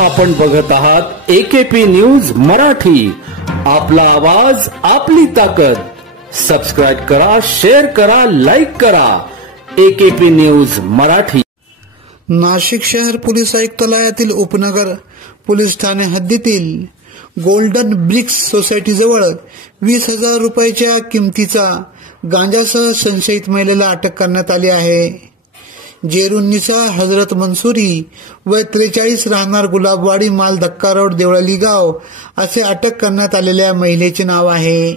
आपण बघत आहात AKP न्यूज मराठी, आपला आवाज आपली ताकद। सबस्क्राइब करा, शेअर करा, लाईक करा। AKP news Marathi. नाशिक शहर पोलीस आयुक्तालयातील उपनगर पोलीस ठाणे हद्दीतील गोल्डन ब्रिक्स सोसायटी जवळ 20,000 रुपयाच्या किमतीचा गांजासह संशयित महिलेला अटक करण्यात आली आहे। जेरुन्निसा हजरत मंसुरी वय 43 राहणार गुलाबवाडी माल धक्का रोड देवळाली गाव असे अटक करण्यात आलेल्या महिलेचे नाव आहे।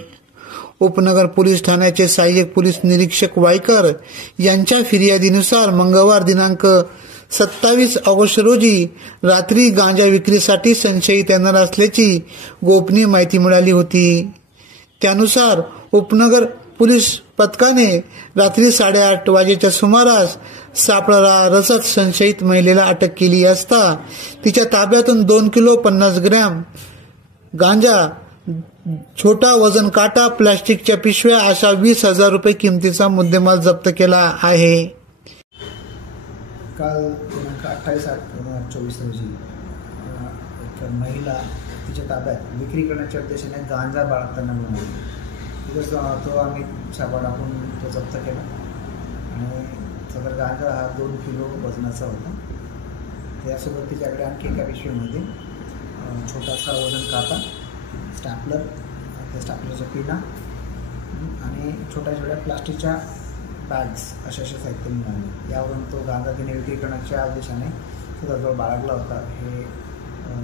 उपनगर पोलीस ठाण्याचे सहाय्यक पोलीस निरीक्षक वायकर यांच्या फिर्यादीनुसार मंगळवार दिनांक 27 ऑगस्ट रोजी रात्री गांजा विक्रीसाठी संशयित येणार असल्याची गोपनीय माहिती मिळाली होती। त्यानुसार उपनगर पोलीस पथकाने रात्री 8:30 वाजेच्या सुमारास सापळा रचत संशयित महिलेला अटक केली असता तिच्या ताब्यातून 2 किलो 50 ग्रॅम गांजा, छोटा वजन काटा, प्लास्टिकच्या पिशव्या अशा 20,000 रुपये किमतीचा मुद्देमाल जप्त केला आहे। काल दिनांक 28/8/2024 रोजी एक महिला तिच्या ताब्यात विक्री करण्याच्या उद्देशाने गांजा बाळगताना मिळाली। तो आम्ही छापा टाकून तो जप्त केला आणि सदर गांजा हा 2 किलो वजनाचा होता। त्यासोबत तिच्याकडे आणखी एका पिशवीमध्ये छोटासा वजन काटा, स्टॅपलर, त्या स्टॅपलरचा पिना आणि छोट्या प्लास्टिकच्या बॅग्स अशा साहित्य मिळाले। यावरून तो गांजा तिने विक्री करण्याच्या उद्देशाने स्वतःजवळ बाळगला होता हे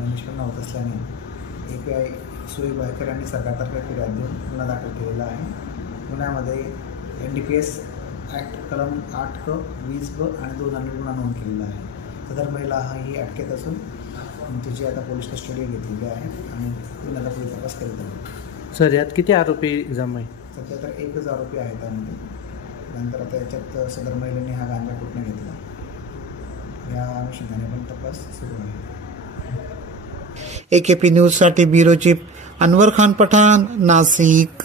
निष्पन्न होत असल्याने API सुहेब वायकर यांनी सरकारतर्फे फिर्याद देऊन गुन्हा दाखल केलेला आहे। गुन्ह्यामध्ये NDPS ॲक्ट कलम 8 20 आणि 2 अन्य गुन्हा नोंद केलेला आहे। सदर महिला ही अटकेत असून तिची आता पोलीस कस्टडी घेतलेली आहे आणि गुन्ह्याचा पोलीस तपास करीत आहे। सर, यात किती आरोपी जमा आहे? सध्या तर 1,000 रुपये आहेत त्यामध्ये। नंतर आता याच्यात सदर महिलेने हा गांजा कुठून घेतला या अनुषंगाने पण तपास सुरू आहे। AKP न्यूज साठी ब्युरो चीफ अनवर खान पठाण, नाशिक।